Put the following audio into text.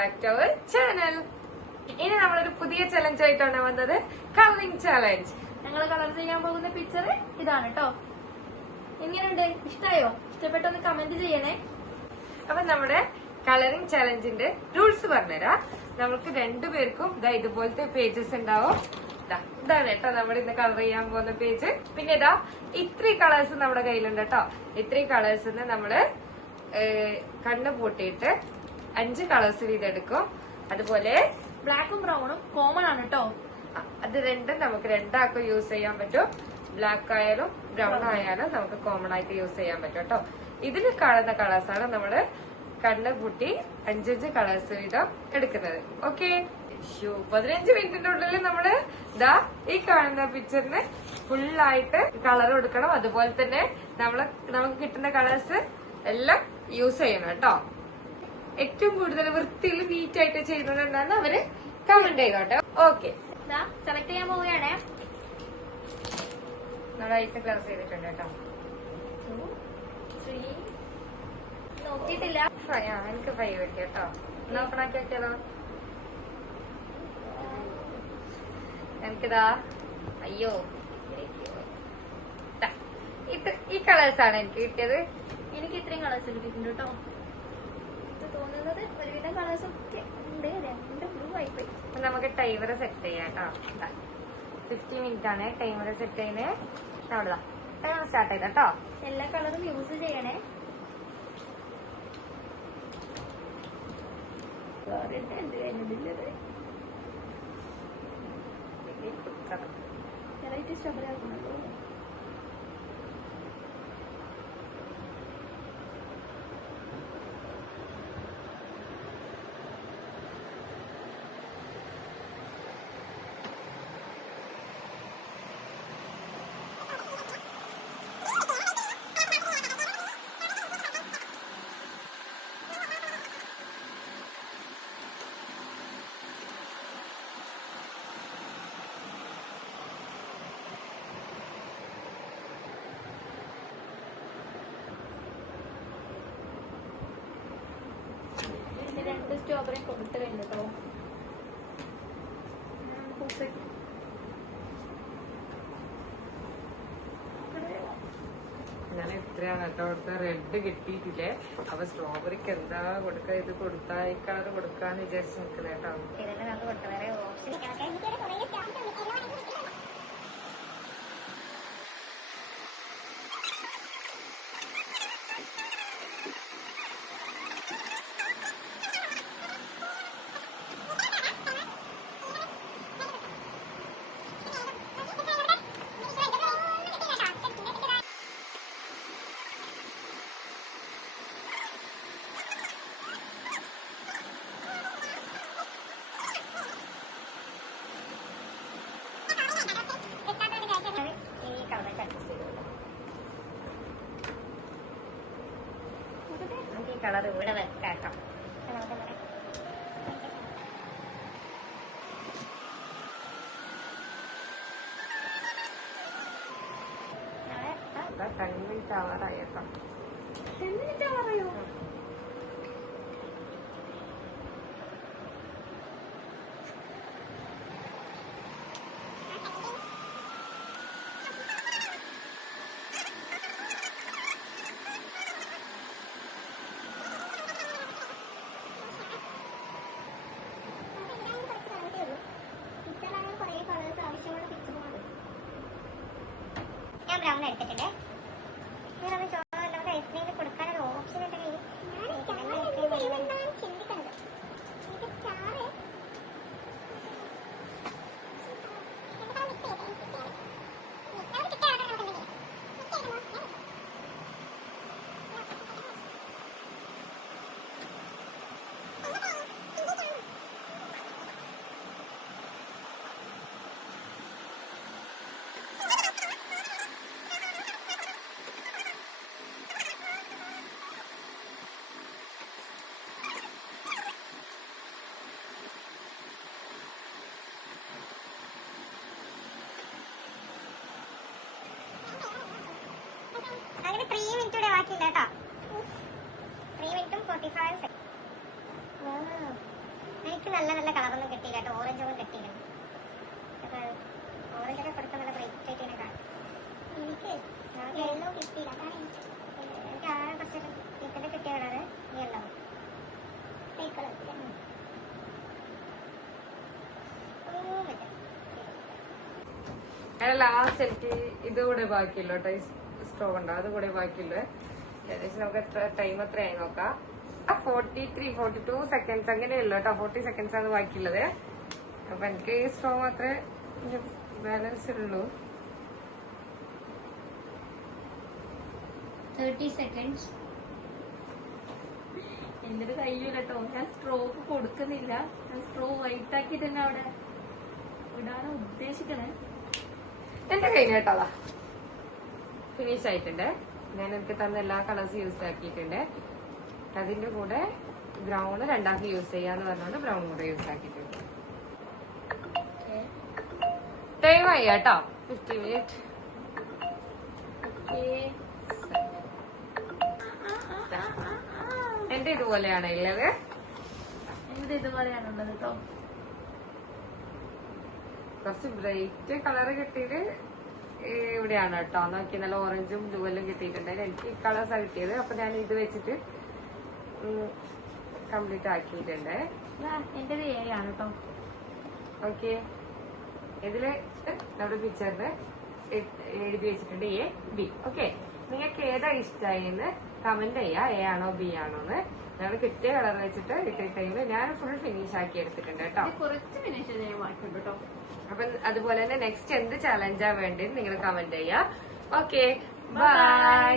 Back to our channel. ഇനി നമ്മളൊരു പുതിയ ചലഞ്ച് ആയിട്ടാണ് വന്നത്, കളറിംഗ് ചലഞ്ച്. ഞങ്ങൾ കളർ ചെയ്യാൻ പോകുന്ന പിക്ചർ ഇതാണ് കേട്ടോ. എങ്ങനെയുണ്ട്? ഇഷ്ടായോ? ഇഷ്ടപ്പെട്ടൊന്ന് കമന്റ് ചെയ്യണേ. അപ്പൊ നമ്മുടെ കളറിംഗ് ചലഞ്ചിന്റെ റൂൾസ് പറഞ്ഞുതരാം. നമുക്ക് രണ്ടുപേർക്കും ഇതുപോലത്തെ പേജസ് ഉണ്ടാവും. ഇതാണ് കേട്ടോ നമ്മൾ ഇന്ന് കളർ ചെയ്യാൻ പോകുന്ന പേജ്. പിന്നെ ഇത്രയും കളേഴ്സ് നമ്മുടെ കയ്യിലുണ്ട് കേട്ടോ. ഇത്രയും കളേഴ്സിന് നമ്മള് കണ്ണ് പൂട്ടിയിട്ട് 5 കളേഴ്സ് വീതം എടുക്കും. അതുപോലെ ബ്ലാക്കും ബ്രൗണും കോമൺ ആണ് കേട്ടോ. അത് രണ്ടും നമുക്ക് രണ്ടാൾക്കും യൂസ് ചെയ്യാൻ പറ്റും. ബ്ലാക്ക് ആയാലും ബ്രൗൺ ആയാലും നമുക്ക് കോമൺ ആയിട്ട് യൂസ് ചെയ്യാൻ പറ്റും കേട്ടോ. ഇതിൽ കാണുന്ന കളേഴ്സാണ് നമ്മള് കണ്ണ് പൂട്ടി 5 കളേഴ്സ് വീതം എടുക്കുന്നത്. ഓക്കെ, 15 മിനിറ്റിന്റെ ഉള്ളിൽ നമ്മള് ഈ കാണുന്ന പിക്ചറിന് ഫുള്ളായിട്ട് കളർ കൊടുക്കണം. അതുപോലെ തന്നെ നമുക്ക് കിട്ടുന്ന കളേഴ്സ് എല്ലാം യൂസ് ചെയ്യണം കേട്ടോ. ഏറ്റവും കൂടുതൽ വൃത്തിയിൽ നീറ്റ് ആയിട്ട് ചെയ്യുന്നത് എന്താണെന്ന് അവര് കമന്റ് ചെയ്തോട്ടെ. ഓക്കെ, സെലക്ട് ചെയ്യാൻ പോവുകയാണേ. നമ്മൾ ഐസ് ക്ലാസ് ചെയ്തിട്ടുണ്ട് കേട്ടോ. 2 3 നോക്കിയിട്ടില്ല. എനിക്ക് 5 കിട്ടി കേട്ടോ. ഓപ്പൺ ആക്കി വെക്കാലോ. എനിക്കിതാ അയ്യോ ഈ കളേഴ്സ് ആണ് എനിക്ക് കിട്ടിയത്. എനിക്ക് ഇത്രയും കളേഴ്സ് കിട്ടിയിട്ടുണ്ട് കേട്ടോ. തോന്നുന്നത് ഒരുവിധം കളേഴ്സ് ഒക്കെ ഉണ്ട്. 2 ബ്ലൂ ആയിപ്പോയി. നമുക്ക് ടൈമർ സെറ്റ് ചെയ്യാം കേട്ടോ. 50 മിനിറ്റ് ആണ് ടൈമർ സെറ്റ് ചെയ്യുന്നത്. അവിടെ ടൈമർ സ്റ്റാർട്ട് ചെയ്ത കേട്ടോ. എല്ലാ കളറും യൂസ് ചെയ്യണേ. സ്ട്രോബെറി ആക്കുന്നുണ്ടോ? സ്ട്രോബെറി കൊടുത്തു കഴിഞ്ഞു കേട്ടോ. ഞാൻ എത്രയാണ് കേട്ടോ അവിടുത്തെ റെഡ് കിട്ടിയിട്ടില്ലേ. അപ്പൊ സ്ട്രോബെറിക്ക് എന്താ കൊടുക്ക, ഇത് കൊടുത്താ ഈ കളർ കൊടുക്കാന്ന് വിചാരിച്ച് നിൽക്കുന്നത് കേട്ടോ. കളർ ഇവിടെ വെക്കാം. മിനിറ്റ് ആവാറായേക്കാം. 10 മിനിറ്റ് ആവാറായോ? ബ്രൗൺ എടുത്തിട്ടുണ്ട്. നമുക്ക് ഐസ്ക്രീമിൽ കൊടുക്കാനൊരു ഓപ്ഷൻ ഉണ്ടെങ്കിൽ ചിന്തിക്കുന്നത് അങ്ങനെ 3 മിനിറ്റ് കൂടെ ബാക്കിയില്ല കേട്ടോ. 3 മിനിറ്റും 45 സെക്കൻഡ്. നല്ല നല്ല കളറൊന്നും കിട്ടിയില്ല കേട്ടോ. ഓറഞ്ച് ഒന്നും കിട്ടിയില്ല. ഓറഞ്ച് ഒക്കെ കൊടുക്കാൻ നല്ല ബ്രൈറ്റ് ആയിട്ട് ഇങ്ങനെ കാണും. എനിക്ക് യെല്ലോ കിട്ടിയില്ല. അതാണ് എനിക്ക് ആ കുറച്ച് ഇതിന്റെ കിട്ടിയ കളറ് യെല്ലോ കളർ. അങ്ങനെ ലാസ്റ്റ് എനിക്ക് ഇതുകൂടെ ബാക്കിയുള്ളൂ കേട്ടോ. സ്ട്രോ ഉണ്ടോ അതുകൂടെ ബാക്കിയുള്ളൂ. ഏകദേശം നമുക്ക് എത്ര ടൈം എത്രയായി നോക്കാം. 42 സെക്കൻഡ്സ് അങ്ങനെയുള്ളൂ കേട്ടോ. 40 സെക്കൻഡ്സ് ആണ് ബാക്കിയുള്ളത്. അപ്പൊ എനിക്ക് ഈ സ്ട്രോ മാത്രമേ ബാലൻസ് ഉള്ളൂ. 30 seconds. എന്റെ കഴിയൂല കേട്ടോ. ഞാൻ സ്ട്രോക്ക് കൊടുക്കുന്നില്ല. ഞാൻ സ്ട്രോ വൈറ്റ് ആക്കി തന്നെ അവിടെ ഇടാനാണ് ഉദ്ദേശിക്കണേ. എന്റെ കഴിഞ്ഞ കേട്ടോ ഫിനിഷ് ആയിട്ടുണ്ട്. ഞാൻ എനിക്ക് തന്ന എല്ലാ കളേഴ്സ് യൂസ് ആക്കിയിട്ടുണ്ട്. അതിന്റെ കൂടെ ബ്രൗൺ രണ്ടാക്കി യൂസ് ചെയ്യാന്ന് പറഞ്ഞോണ്ട് ബ്രൗൺ കൂടെ യൂസ് ആക്കിയിട്ടുണ്ട്. ടൈമായി കേട്ടോ. 50 മിനിറ്റ്. എന്റെ ഇതുപോലെയാണ് ഉള്ളത്. എന്റെ ഇതുപോലെയാണുള്ളത് കേട്ടോ. കുറച്ച് ബ്രൈറ്റ് കളർ കിട്ടിയത് ഇവിടെയാണ് കേട്ടോ. നോക്കി നല്ല ഓറഞ്ചും ഇതുപോലും കിട്ടിയിട്ടുണ്ട്. എനിക്ക് ഈ കളേഴ്സാണ് കിട്ടിയത്. അപ്പൊ ഞാൻ ഇത് വെച്ചിട്ട് കംപ്ലീറ്റ് ആക്കിയിട്ടുണ്ട്. എന്റേത് A ആണ് കേട്ടോ. ഓക്കെ, ഇതില് നമ്മുടെ പിക്ചറിന് എഴുതി വെച്ചിട്ടുണ്ട് AB. ഓക്കെ, നിങ്ങൾക്ക് ഏതാ ഇഷ്ടമായിന്ന് കമന്റ് ചെയ്യാ. A ആണോ B ആണോന്ന്. ഞങ്ങൾ കിട്ടിയ കളർ വെച്ചിട്ട് കിട്ടിയ ടൈമിൽ ഞാൻ ഫുൾ ഫിനിഷ് ആക്കി എടുത്തിട്ടുണ്ട് കേട്ടോ. കുറച്ച് ഫിനിഷ് ചെയ്യാൻ ബാക്കിയുണ്ട് കേട്ടോ. അപ്പൊ അതുപോലെ തന്നെ നെക്സ്റ്റ് എന്ത് ചാലഞ്ചാ വേണ്ടത് നിങ്ങൾ കമന്റ് ചെയ്യാ. Okay, by.